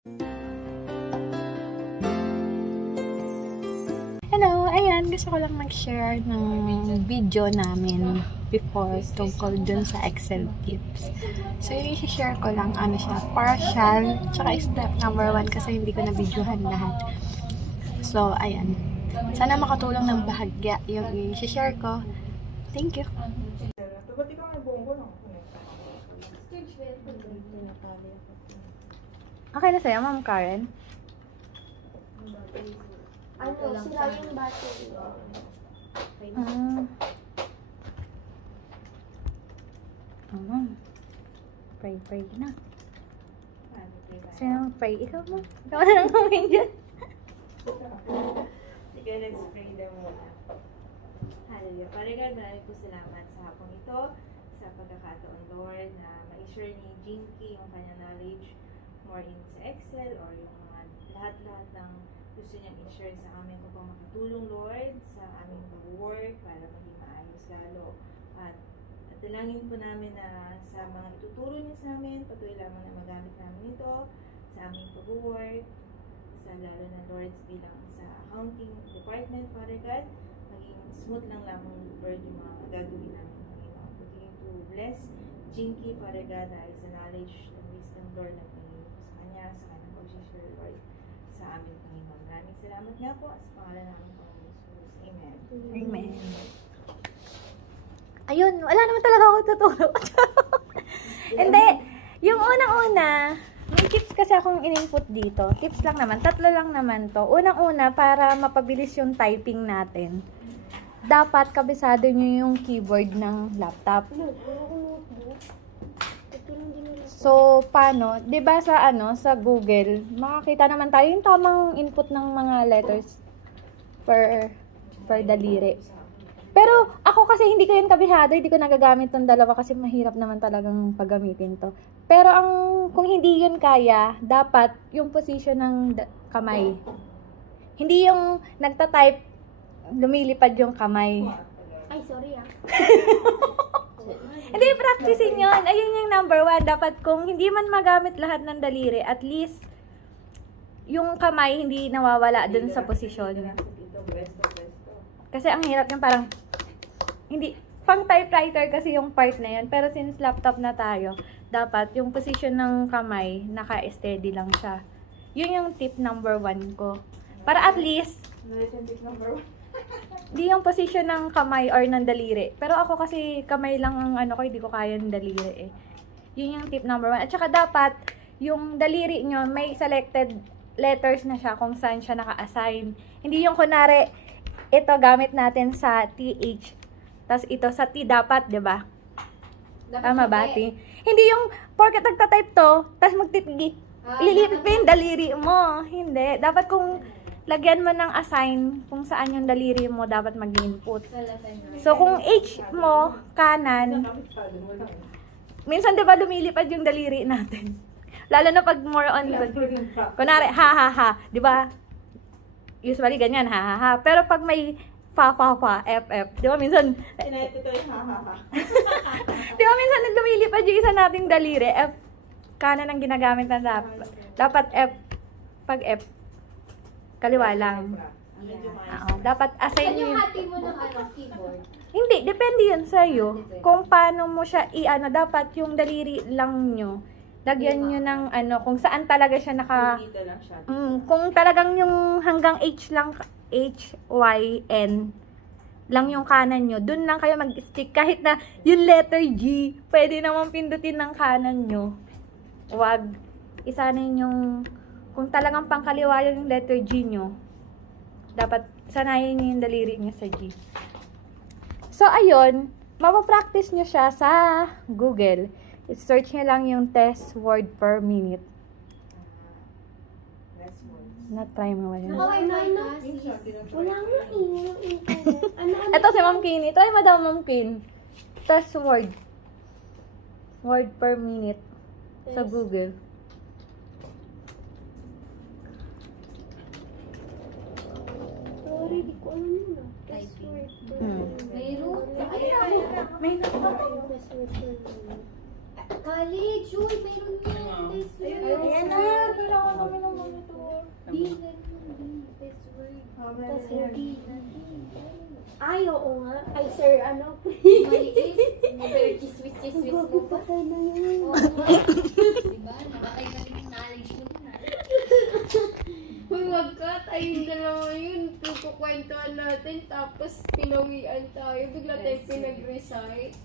Hello! Ayan, gusto ko lang mag-share ng video namin before tungkol dun sa Excel tips. So, yung i-share ko lang, ano siya, partial, tsaka step number 1 kasi hindi ko na-videohan lahat. So, ayan. Sana makatulong ng bahagya yung i-share ko. Thank you! Okay na sa'yo, Ma'am Karen? Ano, sila yung battery. Pray na. Sino pray? Ikaw mo? Ikaw na lang gawin dyan. Sige, let's pray them muna. Hallelujah. Father God, maraming po salamat sa hapong ito, sa pagkakataon, Lord, na ma-share ni Jinky yung kanyang knowledge more in sa Excel or yung mga lahat-lahat ng gusto niyang i-share sa amin upang makatulong, Lord, sa aming pag-work para maging maayos lalo. At dalangin po namin na sa mga ituturo niya sa amin, patuloy lamang na magamit namin ito sa aming pag-work, sa lalo na, Lord, bilang sa accounting department, Father God, maging smooth lang lamang, Lord, yung mga gagawin namin, Panginoon. Continue to bless Jinky, Father God, dahil sa knowledge and wisdom, Lord, na Panginoon po sa kanya, sa kanyang pag-share, Lord, sa amin, Panginoon. Maraming salamat nga po sa pangalan namin, Panginoon Jesus. Amen. Amen. Ayun, wala naman talaga ako tuturo. Hindi. Yung unang-una, may tips kasi akong in-input dito. Tips lang naman. 3 lang naman to. Unang-una, para mapabilis yung typing natin, dapat kabisado nyo yung keyboard ng laptop. So, paano? 'Di ba sa sa Google, makakita naman tayo yung tamang input ng mga letters per daliri. Pero ako kasi hindi ko yun kabisado, hindi ko nagagamit tong dalawa kasi mahirap naman talagang paggamitin to. Pero kung hindi yun kaya, dapat yung position ng kamay. Hindi yung nagta-type, lumilipad yung kamay. Ay, sorry ah. Hindi, practicein yun. Ayun yung number 1. Dapat kung hindi man magamit lahat ng daliri, at least yung kamay hindi nawawala dun sa posisyon. Kasi ang hirap yung parang, hindi, pang typewriter kasi yung part na yun. Pero since laptop na tayo, dapat yung position ng kamay, naka-steady lang siya. Yun yung tip number 1 ko. Para at least, di yung position ng kamay or ng daliri. Pero ako kasi kamay lang ang ko, hindi ko kaya ng daliri eh. Yun yung tip number 1. At saka dapat, yung daliri nyo, may selected letters na siya kung saan siya naka-assign. Hindi yung kunwari, ito gamit natin sa TH. Tapos ito sa T dapat, di ba? Tama ba, T? Hindi yung, porket nagtatype to, tapos magtitigi. Ililipit pa yung daliri mo. Hindi. Dapat kung lagyan mo ng assign kung saan yung daliri mo dapat mag-input. So, kung H mo, kanan, minsan diba lumilipad yung daliri natin? Lalo na pag more on, kunwari, ha, ha, ha. Diba? Usually, ganyan, ha, ha, ha. Pero pag may fa, fa, fa, f, f. Diba minsan, diba minsan lumilipad yung isa nating daliri, F, kanan ang ginagamit na dapat. Dapat F, pag F, kaliwa lang. Dapat assign yung hati mo ng keyboard? Hindi, depende yun sa'yo. Kung paano mo siya dapat yung daliri lang nyo. Lagyan nyo ng kung saan talaga siya kung talagang yung hanggang H lang, H, Y, N lang yung kanan nyo, dun lang kayo mag-stick. Kahit na yung letter G, pwede naman pindutin ng kanan nyo. Huwag. Isanin yung kung talagang pangkaliwa yung letter G nyo, dapat sanayin nyo yung daliri nyo sa G. So, ayun, mapapractice nyo siya sa Google. I-search nyo lang yung test word per minute. Na-try mo ba yun? Wala nga Ito si Ma'am Kini. Try mo daw, Ma'am Kin. Test word. Word per minute. Sa Google. Sorry, di ko alam yun ah. Test word per minute. May root. May nakuha. Test word per minute. College, uy, mayroon yan. Ayan na. Kailangan kami D, this word. Mamaya Tas na yan. D. Ay, oo nga. Ay, sir, ano? Maliit. Very kiswis-kiswis mo pa. Patay na yun. Oo nga. Diba? Nakatay na rin yung knowledge mo na. Uy, wag ka. Tayong dalawa yun. Kukukwentuhan natin. Tapos, pinawian tayo. Bigla tayo pinag-recite.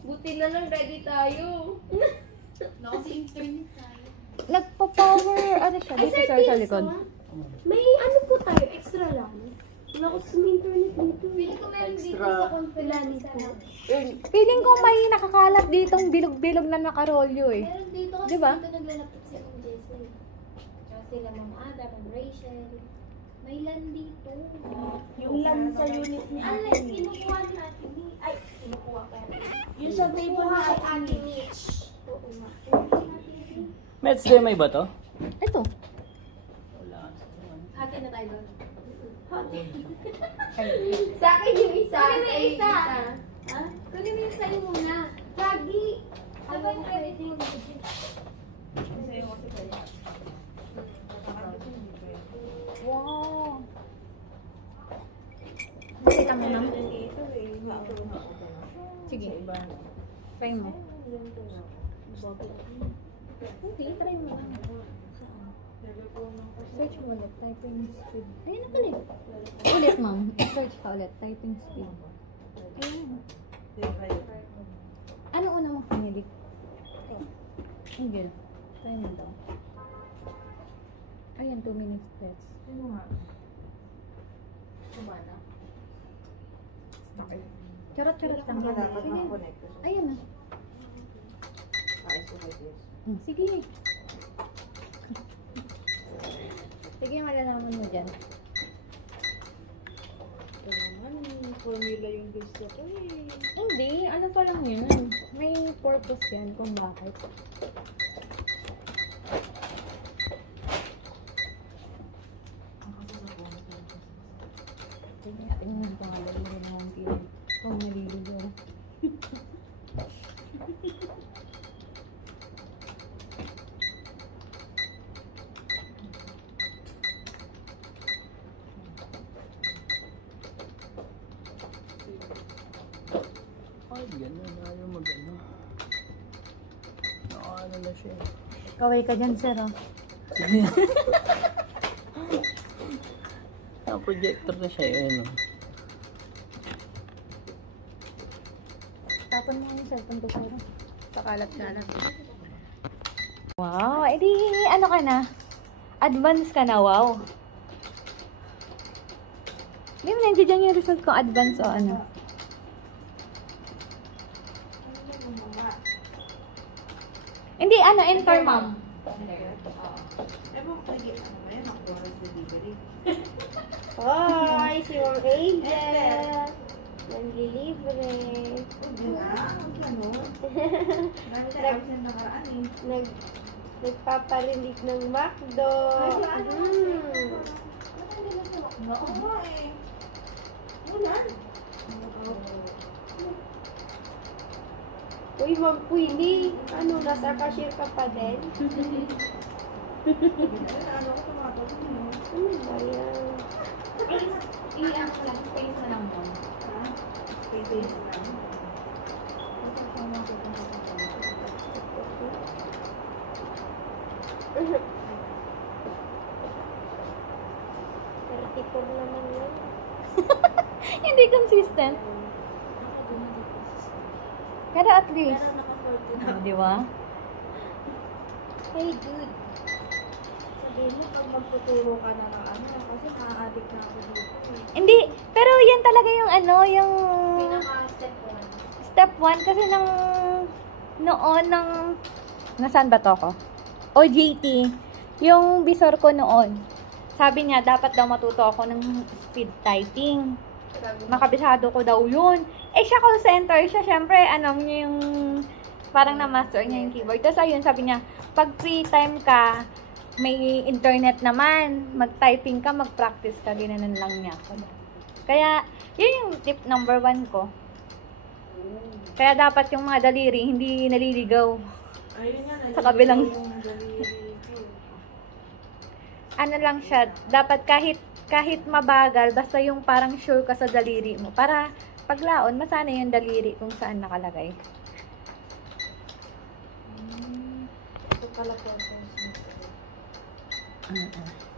Buti na lang ready tayo. Naku, si internet tayo. Nagpa-power, ano siya, Ay, dito sir, sir sa likod. May ano po tayo, extra lang. Wala ko sa internet dito. Feeling ko meron dito sa conference po. Feeling ko may nakakalat ditong bilog-bilog na nakarolyo eh. Meron dito kasi Diba? dito naglalapit si Ma'am Jessie. Tsaka sila Ma'am Ada, Ma'am Rachel. May land dito. Yung lang sa unit ni Unless kinukuha natin ni... Ay, kinukuha ka. Yung sa table ni Ate Mitch. Oo nga. Mets din may ba to? Ito. Hati na tayo doon. Sa akin yung isa. Kunin mo yung isa. Ha? Kunin mo yung sa'yo muna. Lagi. Sabay credit mo. Sa'yo kasi kaya. Nakakabit yun, hindi pwede. Wow. Nakita mo ma'am? Dito eh. Ma-approve na ako na. Sige. Sa iba na. Try mo. Yan ko na. Hindi, try mo. Level ko ng kasi. Search mo ulit, typing speed. Ayun na pala eh. Ulit ma'am, search ka ulit, typing speed. Ayun. Anong una mong pinili? Angel, try mo daw. Ayan, 2 minutes steps. Ano nga? Kumana. Charot-charot lang. Dapat Sige. makakonect ko siya. Ayun na. Ayos ko like this. Sige. Sige, malalaman mo dyan. Ito naman, formula yung gusto ko eh. Hindi, ano pa lang yun. May purpose yan kung bakit. Ang kasi sa bonus lang kasi. Sige, tingnan ko nga lang yun ang feeling. Kung naliligaw. Ay, ganun. Ayaw mag-ano. Nakaano na siya. Kaway ka dyan, sir, oh. Sige. Projector na siya yun. Tapon mo yung cellphone ko, sir. Pakalat-kalat. Wow, edi ano ka na? Advance ka na, wow. Hindi mo nandiyan yung result ko, advance o ano. Hindi, ano, enter, ma'am. Eh, bang naging ano ba yan? Ang bonus delivery. Hoy, si Ma'am Angel. Nanlilibre. Yun ah, ang ganun. Dami tayo absent nakaraan eh. Nagpaparinig ng McDo. Oo nga eh. Ulan. Uy, Ma'am Queenie. Ano, nasa cashier ka pa din? Ano ko tumatawag niyo? Ano ba yan? I-ano lang, space na lang mo. Ha? Pwede lang. Tipod naman yan. Hindi consistent. Pero at least. Di ba? Hey, dude. Sabihin mo, pag magtuturo ka na ng ano, kasi na-addict na ako dito eh. Hindi, pero yan talaga yung ano, yung Pinaka-step 1. step 1 kasi nang noon ng nasaan ba to ko? OJT. Yung visor ko noon. Sabi niya, dapat daw matuto ako ng speed typing. Makabisado ko daw yun. Eh, siya call center siya. Syempre, ano niya yung parang na-master niya yung keyboard. Tapos, ayun, sabi niya, pag free time ka, may internet naman, mag-typing ka, mag-practice ka, ginanon lang niya. Kaya, yun yung tip number 1 ko. Kaya dapat yung mga daliri, hindi naliligaw. Ayun nga, Sa kabilang- yung daliri ko. ano lang siya, dapat kahit mabagal, basta yung parang sure ka sa daliri mo. Para paglaon, masana yung daliri kung saan nakalagay. Ito pala po. Mm-mm.